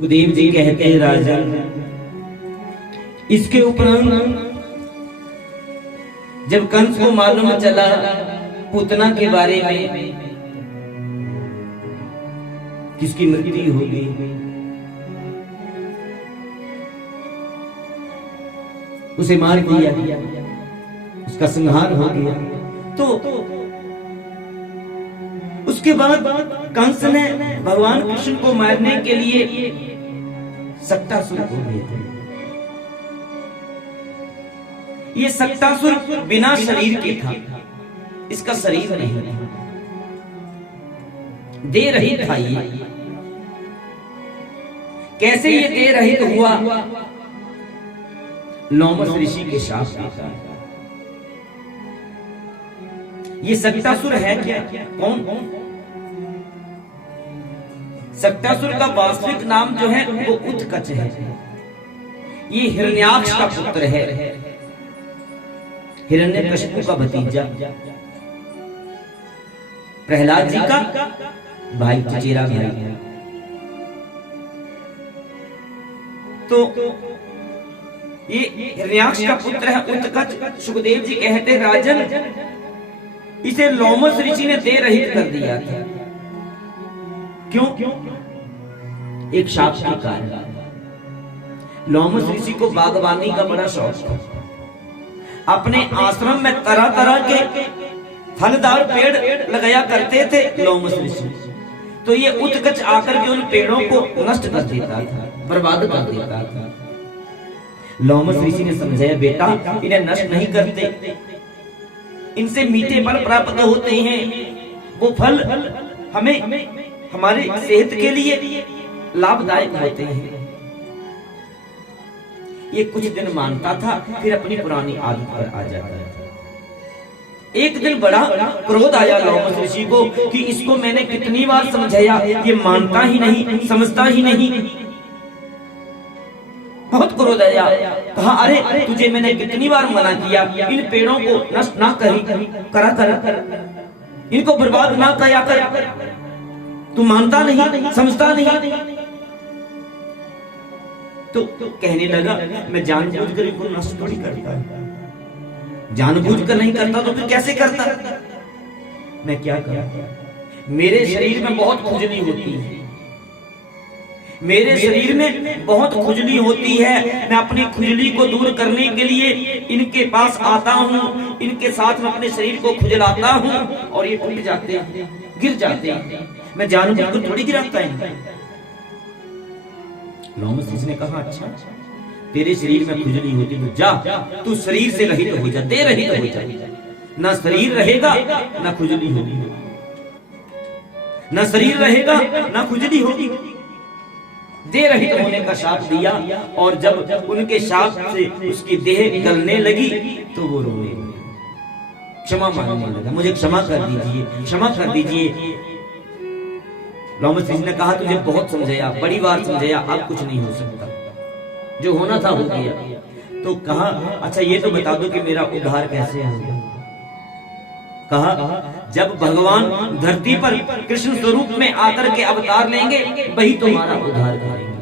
सुखदेव जी कहते हैं राजन, इसके उपरांत जब कंस को मालूम चला पूतना के बारे में किसकी मृत्यु होगी, उसे मार दिया, उसका संहार हो गया। तो उसके बाद कंस ने भगवान कृष्ण को मारने के लिए सक्टासुर को भेजा। ये सक्टासुर बिना शरीर के था, इसका शरीर नहीं था, देह रहित था। ये कैसे ये देह रहित हुआ? लोमस ऋषि के शाप से। ये सक्टासुर है क्या? कौन? सक्टासुर का वास्तविक नाम जो है वो उत्कच है। ये हिरण्याक्ष का पुत्र है, हिरण्यकशिपु का भतीजा, प्रहलाद जी का भाई, चचेरा भाई। तो ये हिरण्याक्ष का पुत्र है उत्कच। सुखदेव जी कहते राजन, इसे लोमस ऋषि ने देह रहित कर दिया था। क्यों? एक शाप के कारण। लोमस ऋषि को बागवानी का बड़ा शौक था। अपने आश्रम में तरह तरह के फलदार पेड़ लगाया करते थे लोमस ऋषि। तो ये उत्कच आकर के उन पेड़ों को नष्ट कर देता था, बर्बाद कर देता था। लोमस ऋषि ने समझाया, बेटा इन्हें नष्ट नहीं करते, इनसे मीठे फल प्राप्त होते हैं। वो फल हमें हमारे सेहत के लिए लाभदायक होते हैं। ये कुछ दिन मानता था, फिर अपनी पुरानी आदत पर आ जाता था। एक दिन बड़ा क्रोध आया लोमस ऋषि को कि इसको मैंने कितनी बार समझाया, ये मानता ही नहीं, समझता ही नहीं। बहुत क्रोध आया, कहा अरे तुझे मैंने कितनी बार मना किया, इन पेड़ों को नष्ट ना करा कर, इनको बर्बाद ना किया कर, तू मानता नहीं, समझता नहीं। तो कहने लगा, मैं जानबूझकर इनको नष्ट थोड़ी करता, जानबूझकर नहीं करता तो फिर कैसे करता? मैं क्या करता? मेरे शरीर में बहुत खुजली होती है, मेरे शरीर में बहुत खुजली होती है। मैं अपनी खुजली को दूर करने के लिए इनके पास आता हूँ, इनके साथ में अपने शरीर को खुजलाता हूँ और ये टूट जाते हैं, गिर जाते हैं। मैं जानबूझकर थोड़ी गिराता है। लोमस ऋषि ने कहा, अच्छा तेरे शरीर में खुजली होती तो जा, तू शरीर से रहित हो जा, दे रहित हो जा। ना शरीर रहेगा ना खुजली होगी, ना शरीर रहेगा ना खुजली होगी। देह रहित होने का शाप दिया, और जब उनके शाप से उसकी देह गलने लगी तो वो रोने लगा, क्षमा मांगने लगा, मुझे क्षमा कर दीजिए, क्षमा कर दीजिए। लोमस ऋषि ने कहा, तुझे बहुत समझाया, बड़ी बार समझाया, अब कुछ नहीं हो सकता, जो होना था हो गया। तो कहा, अच्छा ये तो बता दो कि मेरा उद्धार कैसे होगा? कहा, जब भगवान धरती पर कृष्ण स्वरूप में आकर के अवतार लेंगे, वही तुम्हारा उद्धार करेंगे।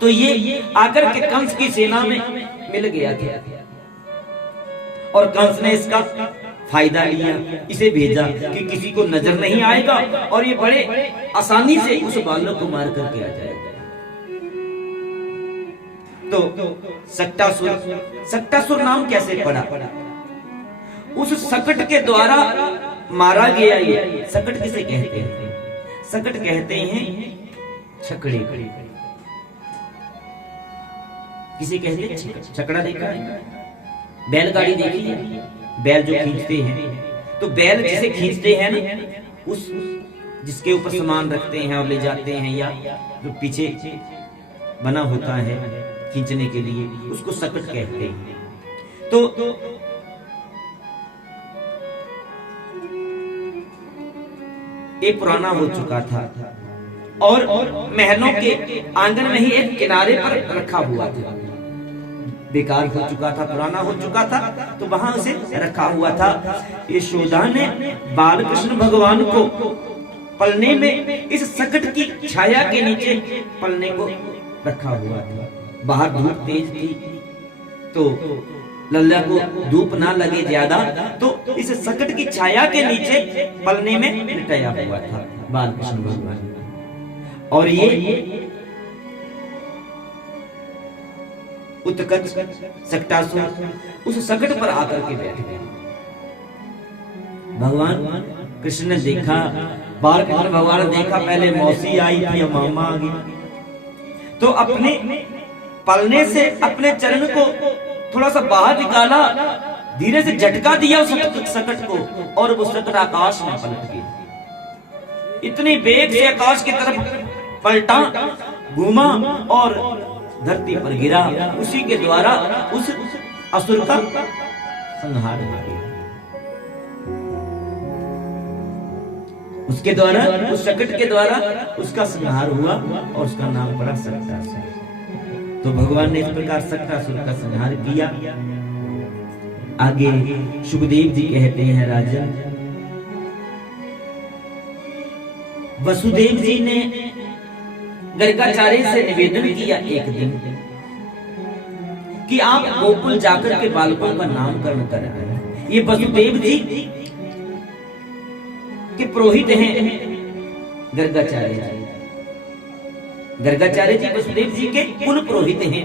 तो ये आकर के कंस की सेना में मिल गया था, और कंस ने इसका फायदा लिया, इसे भेजा कि किसी को नजर नहीं आएगा और ये बड़े आसानी से उस बालक को मार करके आ जाएगा। तो सक्टासुर नाम कैसे पड़ा? उस सकट के द्वारा मारा गया। ये सकट किसे कहते हैं? सकट कहते हैं छकड़े। किसे कहते हैं? छकड़ा देखा है? बैलगाड़ी देखी है? बैल जो खींचते हैं, तो बैल जिसे खींचते हैं ना, उस जिसके ऊपर सामान रखते हैं और ले जाते हैं, या जो पीछे बना होता है खींचने के लिए, उसको सकट कहते हैं। तो ये पुराना हो चुका था और महलों के आंगन में ही एक किनारे पर रखा हुआ था। बेकार हो चुका था, पुराना हो चुका था, तो वहां उसे रखा हुआ था। यशोदा ने बालकृष्ण भगवान को पलने में इस सकट की छाया के नीचे पलने को रखा हुआ था। बाहर धूप तेज थी तो लल्ला को धूप ना लगे ज्यादा, तो इस सकट की छाया के नीचे पलने में लिटाया हुआ था बाल कृष्ण भगवान। और ये उत्कच सकटासुर उस सकट पर आकर के बैठ गए। भगवान कृष्ण ने देखा, बाल कृष्ण भगवान ने देखा, पहले मौसी आई थी, मामा आ गई, तो अपने पलने से अपने चरण को थोड़ा सा बाहर निकाला, धीरे से झटका दिया उस सकट को, और वो सकट आकाश में पलट गई। इतनी बेग से आकाश की तरफ पलटा, घूमा और धरती पर गिरा। उसी के द्वारा उस असुर का संहार हो गया। उसके द्वारा, उस सकट के द्वारा उसका संहार हुआ और उसका नाम पड़ा सकटासुर। तो भगवान ने इस प्रकार सकटासुर का संहार किया। आगे सुखदेव जी कहते हैं, राजन वसुदेव जी ने गर्गाचार्य से निवेदन किया एक दिन कि आप गोकुल जाकर के बालकों का नामकरण कराएं। ये वसुदेव जी के पुरोहित हैं गर्गाचार्य जी। गर्गाचार्य जी वसुदेव जी के कुल पुरोहित हैं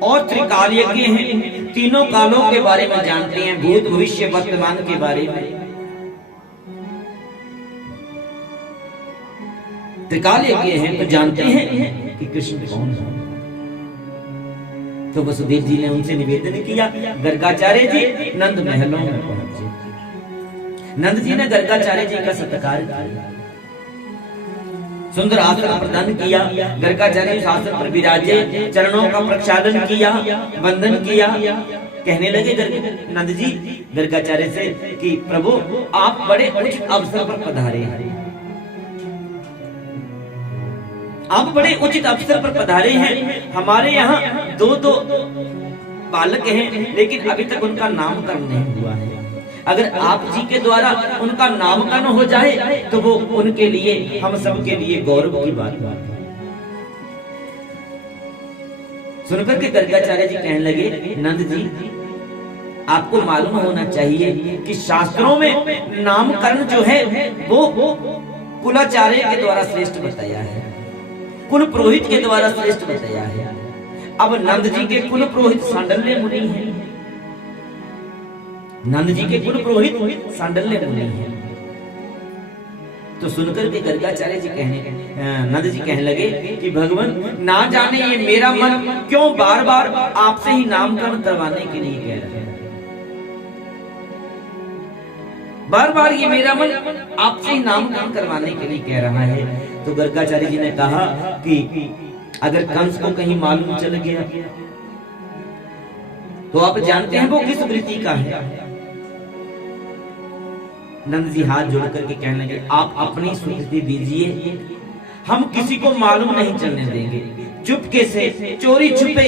और त्रिकाल यज्ञ हैं। तीनों कालों के बारे में जानते हैं, भूत भविष्य वर्तमान के बारे में। त्रिकाल यज्ञ हैं तो जानते हैं कि कृष्ण कौन है। तो वसुदेव जी ने उनसे निवेदन किया। गर्गाचार्य जी नंद महलों में पहुंचे। नंद जी ने गर्गाचार्य जी का सत्कार किया, सुंदर आसन प्रदान किया। गर्गाचार्य उस आसन पर विराजे, चरणों का प्रक्षालन किया, वंदन किया। कहने लगे नंद जी गर्गाचार्य से कि प्रभु आप बड़े उच्च अवसर पर पधारे हैं, आप बड़े उचित अवसर पर पधारे हैं। हमारे यहाँ दो बालक हैं, लेकिन अभी तक उनका नामकरण नहीं हुआ है। अगर आप जी के द्वारा उनका नामकरण हो जाए तो वो उनके लिए, हम सब के लिए गौरव की बात है। सुनकर के गर्गाचार्य जी कहने लगे, नंद जी आपको मालूम होना चाहिए कि शास्त्रों में नामकरण जो है वो कुलाचार्य के द्वारा श्रेष्ठ बताया है, कुल पुरोहित के द्वारा श्रेष्ठ बताया है। अब नंद जी के कुल पुरोहित सांडल्य मुनि हैं। नंद जी के कुल पुरोहित सांडल्य मुनि हैं। तो सुनकर के गर्गाचार्य जी नंद जी कहने लगे कि भगवान ना जाने ये मेरा मन क्यों बार बार आपसे ही नामकरण करवाने के लिए कह रहा है। बार बार ये मेरा मन आपसे ही नामकरण करवाने के लिए कह रहा है। तो गर्गाचार्य जी ने कहा कि अगर कंस को कहीं मालूम चल गया तो आप जानते हैं वो किस वृत्ति का है। नंद जी हाथ जोड़ करके कहने लगे, आप अपनी स्वीकृति दीजिए, हम किसी को मालूम नहीं चलने देंगे। चुपके से चोरी छुपे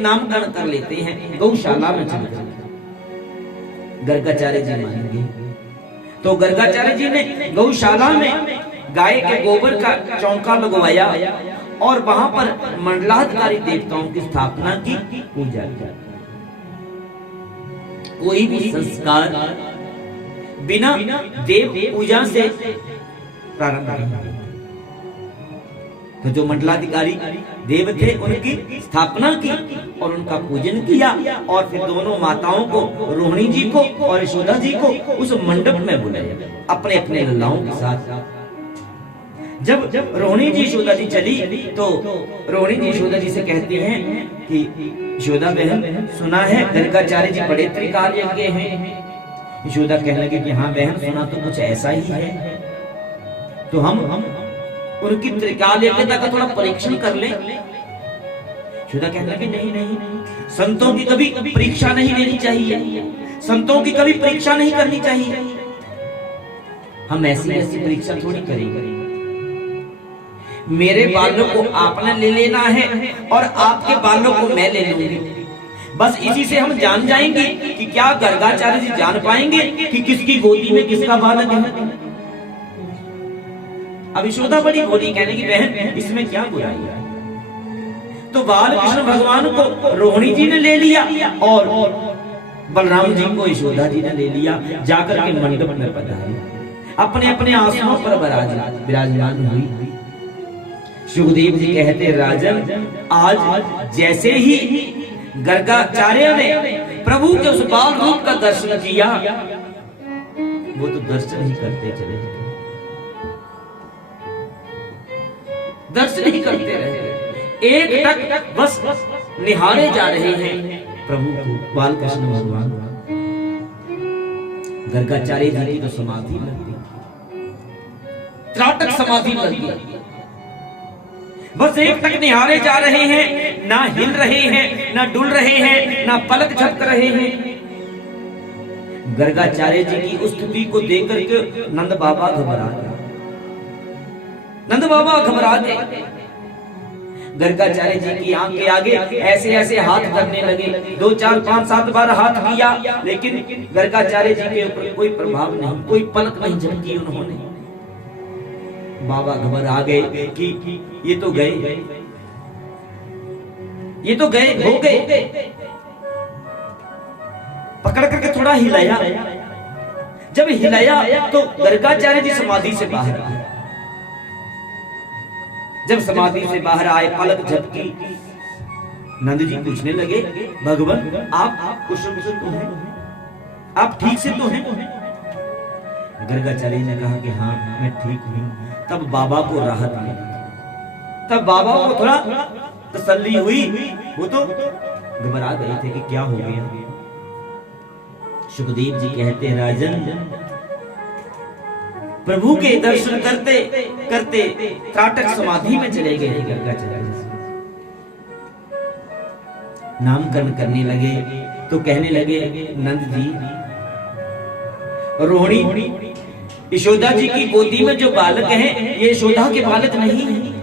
नामकरण कर लेते हैं, गौशाला में चल जाते। गर्गाचार्य जी मान गए। तो गर्गाचार्य जी ने गौशाला में गाय के गोबर का चौका लगवाया और वहां पर मंडलाधिकारी देवताओं की स्थापना की, पूजा की। कोई भी संस्कार बिना देव पूजा से प्रारंभ नहीं। तो जो मंडलाधिकारी देव थे उनकी स्थापना की और उनका पूजन किया, और फिर दोनों माताओं को, रोहिणी जी को और यशोदा जी को उस मंडप में बुलाया अपने अपने लल्लाओं के साथ। जब रोहिणी जी यशोदा जी चली तो रोहिणी जी यशोदा जी से कहती हैं कि यशोदा बहन सुना है गर्गाचार्य जी बड़े त्रिकाल यज्ञ हैं। यशोदा कहने लगी कि हाँ बहन सुना तो कुछ ऐसा ही है, तो हम उनकी त्रिकाल यज्ञता का थोड़ा परीक्षण कर लें। यशोदा कहने लगी नहीं, संतों की कभी परीक्षा नहीं लेनी चाहिए, संतों की कभी परीक्षा नहीं करनी चाहिए। हम ऐसी परीक्षा थोड़ी करेंगे। मेरे बालों को आपने ले लेना है और आपके बालों को मैं ले लूंगी। बस इसी से हम जान जाएंगे कि क्या गर्गाचार्य जी जान पाएंगे कि किसकी गोदी में किसका बालक है। अब यशोदा बड़ी बोली, कहने की बहन इसमें क्या बुराई है। तो बाल कृष्ण भगवान को रोहिणी जी ने ले लिया और बलराम जी को यशोदा जी ने ले लिया, जाकर के मंडप में पधारी, अपने अपने आसनों पर विराजमान हुई। सुखदेव जी कहते, राजन आज जैसे ही गर्गाचार्य ने प्रभु के उस बाल रूप का दर्शन किया, वो तो दर्शन ही करते चले गए, दर्शन ही करते रहे, एक टक बस निहारे जा रहे हैं प्रभु को, बाल कृष्ण भगवान। गर्गाचार्य जी की तो समाधि लग गई, त्राटक समाधि लग गई, बस एक टक निहारे जा रहे हैं, ना हिल रहे हैं, ना डुल रहे हैं, ना पलक झपक रहे हैं। गर्गाचार्य जी की उस स्थिति को देख करके नंद बाबा घबरा गए, नंद बाबा घबरा गए। गर्गाचार्य जी की आंख के आगे ऐसे ऐसे हाथ करने लगे, 2 4 5 7 बार हाथ किया, लेकिन गर्गाचार्य जी के ऊपर कोई प्रभाव नहीं, कोई पलक नहीं झपकी उन्होंने। बाबा घबरा गए कि ये तो गए, ये तो गए, हो गए। पकड़ करके थोड़ा हिलाया, जब हिलाया तो गर्गाचार्य जी समाधि से बाहर आए। जब समाधि से बाहर आए, पलक झपकी, नंद जी पूछने लगे, भगवान आप कुशल तो हैं, आप ठीक से तो हैं? गर्गाचार्य ने कहा कि हाँ मैं ठीक हूँ। तब बाबा को राहत मिली, तब बाबा को थोड़ा तसल्ली हुई, वो तो घबरा गए थे कि क्या हो गया। सुखदेव जी कहते, राजन प्रभु के दर्शन करते करते त्राटक समाधि में चले गए गर्गाचार्य जी, नामकरण करने लगे। तो कहने लगे, नंद जी, रोहिणी यशोदा जी की गोदी में जो बालक हैं, ये यशोदा के बालक नहीं है।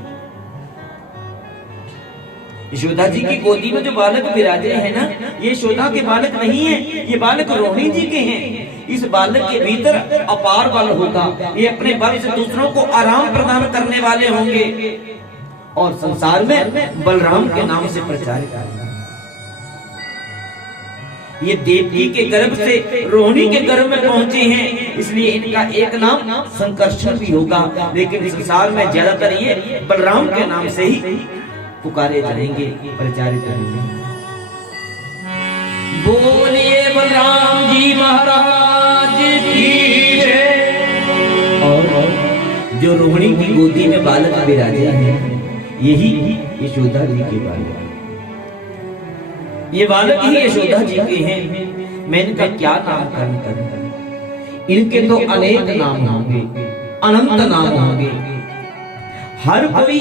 यशोदा जी की गोदी में जो बालक विराजे हैं ना, ये यशोदा के बालक नहीं है, ये बालक रोहिणी जी के हैं। इस बालक के भीतर अपार बल होगा, ये अपने बल से दूसरों को आराम प्रदान करने वाले होंगे और संसार में बलराम के नाम से प्रचार करेंगे। ये देवकी के गर्भ से रोहिणी के गर्भ में पहुंचे हैं, इसलिए इनका एक नाम संकर्षण भी होगा, लेकिन संसार में ज्यादातर ये बलराम के नाम से ही पुकारे जाएंगे, प्रचारित होंगे। बोलिए बलराम जी महाराज की जय। और जो रोहिणी की गोदी में बालक विराजे हैं, यही यशोदा जी के बालक, ये बालक ही यशोदा जी के हैं। मैं इनका क्या नामकरण करूं? इनके तो अनेक नाम होंगे, अनंत नाम होंगे। हर कोई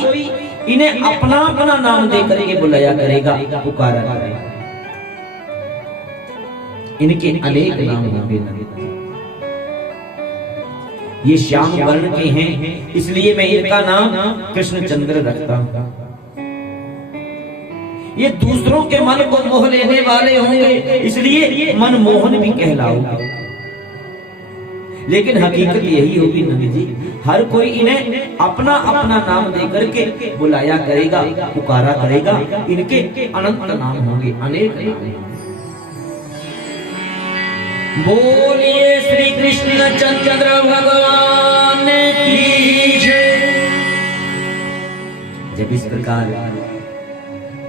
इन्हें अपना अपना नाम दे करके बुलाया करेगा, पुकारा करेगा। इनके अनेक नाम होंगे। ये श्याम वर्ण के हैं, इसलिए मैं इनका नाम कृष्णचंद्र रखता हूं। ये दूसरों के मन को मोह लेने वाले होंगे, इसलिए मनमोहन भी कहलाओगे। लेकिन हकीकत यही होगी नंद जी, हर कोई इन्हें अपना अपना नाम दे करके बुलाया करेगा, पुकारा करेगा। इनके अनंत नाम होंगे, अनेक नाम होंगे। बोलिए श्री कृष्ण चंद्र भगवान की जय। जब इस प्रकार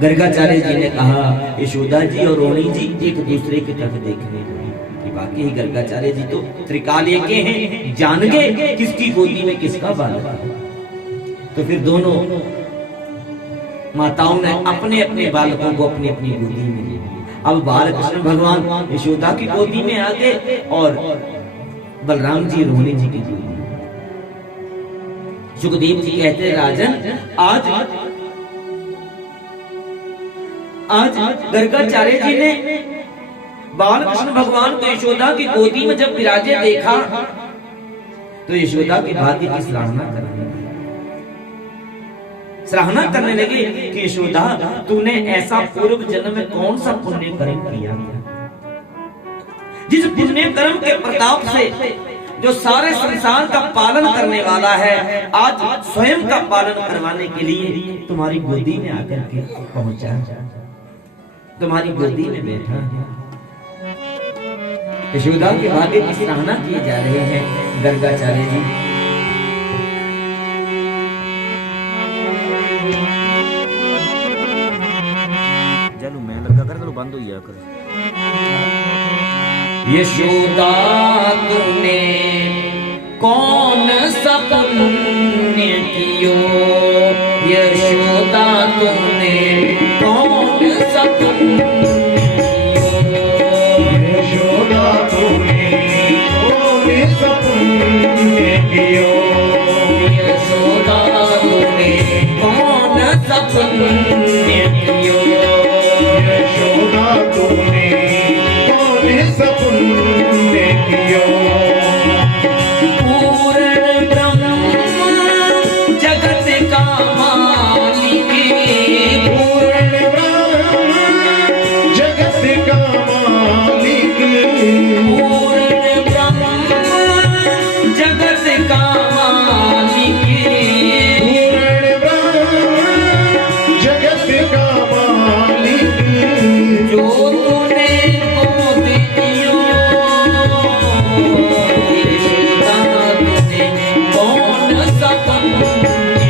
गर्गाचार्य जी ने कहा, यशोदा जी और रोहिणी जी एक दूसरे की तरफ देखने लगे कि वाकई गर्गाचार्य जी तो त्रिकालीय के हैं, जान गए किसकी गोदी में किसका बालक है। तो फिर दोनों माताओं ने अपने अपने बालकों को अपनी अपनी गोदी में ले लिया। अब बालकृष्ण भगवान यशोदा की गोदी में आ गए और बलराम जी रोहिणी जी की गोदी में। सुखदेव जी कहते, राजन आज गर्गाचार्य जी ने बालकृष्ण भगवान को यशोदा की गोदी में जब विराजे देखा, तो यशोदा के भाग्य की सराहना करने लगे कि यशोदा, तूने ऐसा पूर्व जन्म में कौन सा पुण्य कर्म किया, जिस पुण्य कर्म के प्रताप से जो सारे संसार का पालन करने वाला है, आज स्वयं का पालन करवाने के लिए तुम्हारी गोदी में आकर के पहुंचा, तुम्हारी गोदी में बैठा है। यशोदा के भाग्य की सराहना किए जा रहे हैं गर्गाचार्य जी। चलो मैं लगा कर, चलो बंद हो गया कर। यशोदा तूने कौन सा पुण्य कियो, यशोदा तूने कौन सा पुण्य कियो, यशोदा तूने कौन सा पुण्य कियो, यशोदा तूने कौन सा पुण्य कियो, यशोदा तूने कौन सा पुण्य कियो, पूर्ण ब्रह्म जगत का मालिक, पूर्ण ब्रह्म जगत का मालिक, पूर्ण ब्रह्म जगत का मालिक, पूर्ण ब्रह्म जगत का मालिक, जो तूने गोद दियो, यशोदा तूने कौन सा पुण्य कियो,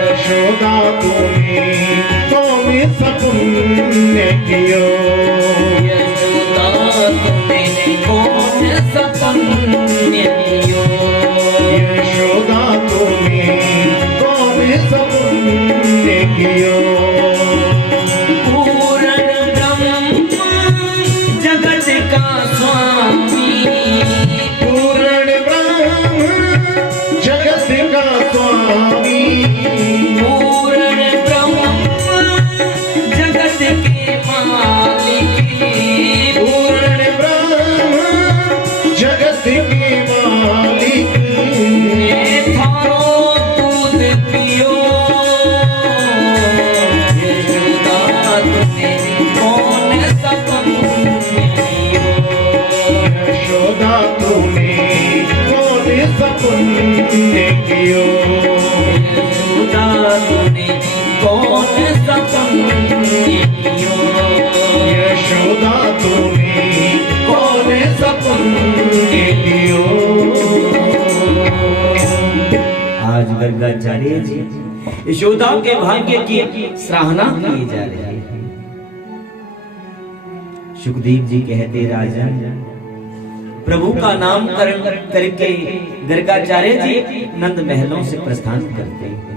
यशोदा तूने कौन सा पुण्य कियो, यशोदा तूने कौन सा पुण्य कियो, यशोदा तूने कौन सा पुण्य कियो, पूर्ण ब्रह्म जगत का स्वामी, पूर्ण ब्रह्म जगत का स्वामी, पूर्ण ब्रह्म जगत के मालिक, पूर्ण ब्रह्म जगत के मालिक, ने थारो दूध पियो, यशोदा तूने कौन सा पुण्य कियो, यशोदा तूने कौन सा पुण्य कियो, यशोदा तूने कौन सा पुण्य कियो, यशोदा तूने कौन सा पुण्य कियो। आज गर्गाचार्य जी यशोदा के भाग्य की सराहना की जा रही है। सुखदेव जी कहते राजन, प्रभु का नामकरण करके गर्गाचार्य जी नंद महलों से प्रस्थान करते हैं।